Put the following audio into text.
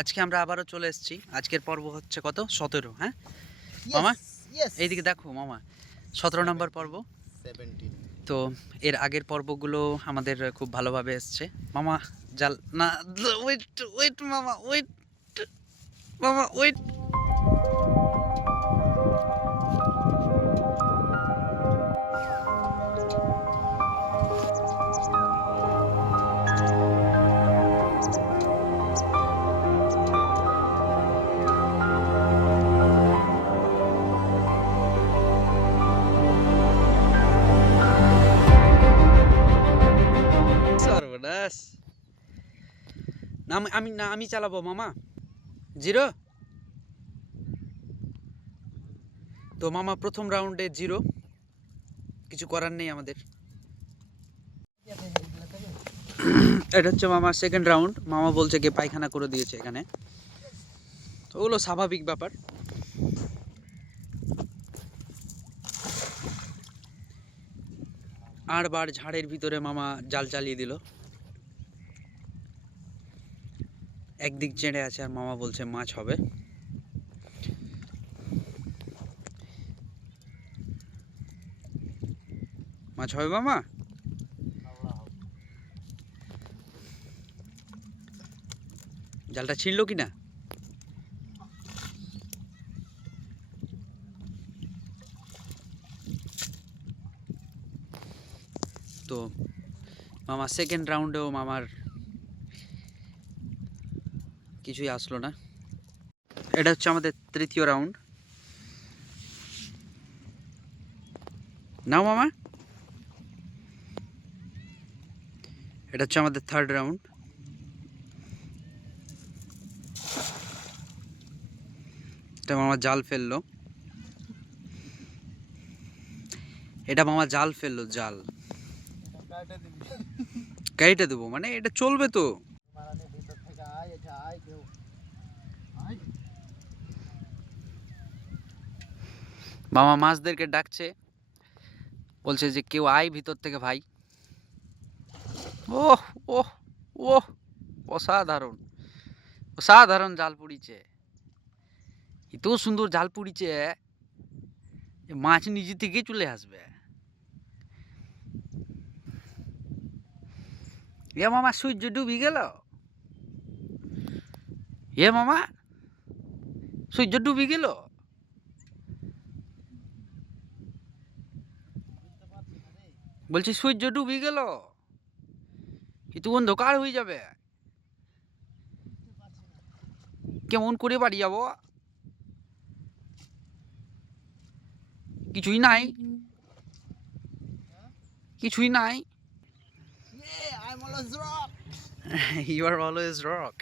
আজকে আমরা আবারও চলে এসেছি। আজকের পর্ব হচ্ছে কত 17। হ্যাঁ মামা, এইদিকে দেখো মামা, 17 নম্বর পর্ব। 17 তো এর আগের পর্বগুলো আমাদের খুব ভালোভাবে এসছে মামা। জাল না, ওয়েট ওয়েট মামা, ওয়েট মামা, ওয়েট। সর্বনাশ। না আমি চালাবো মামা। জিরো। তো মামা প্রথম রাউন্ডে জিরো, কিছু করার নেই আমাদের। এটা হচ্ছে মামার সেকেন্ড রাউন্ড। মামা বলছে কি পায়খানা করে দিয়েছে এখানে, তো ওগুলো স্বাভাবিক ব্যাপার। আর বার ঝাড়ের ভিতরে মামা জাল চালিয়ে দিল। একদিক চেড়ে আছে আর মামা বলছে মাছ হবে। মাছ হবে মামা। জালটা ছিঁড়লো কি না? তো মামা সেকেন্ড রাউন্ডেও মামার কিছুই আসলো না। এটা হচ্ছে আমাদের তৃতীয় রাউন্ড। নাও মামা। এটা হচ্ছে আমাদের থার্ড রাউন্ড। এটা মামা জাল ফেললো। এটা মামা জাল ফেললো, জাল কেটে দেবো মানে এটা চলবে তো। মামা মাছদেরকে ডাকছে, বলছে যে কেউ আয় ভিতর থেকে ভাই। ওহ ওহ ওহ, অসাধারণ অসাধারণ জাল পুড়িছে। এত সুন্দর জাল পুড়িছে যে মাছ নিজে থেকে চলে আসবে। এ মামা সূর্য ডুবে গেল। এ মামা সূর্য ডুবে গেল। বলছি সূর্য ডুবে গেল, একটু অন্ধকার হয়ে যাবে। কেমন করে বাড়ি যাব? কিছুই নাই, কিছুই নাই। I'm always rock. You are always rock.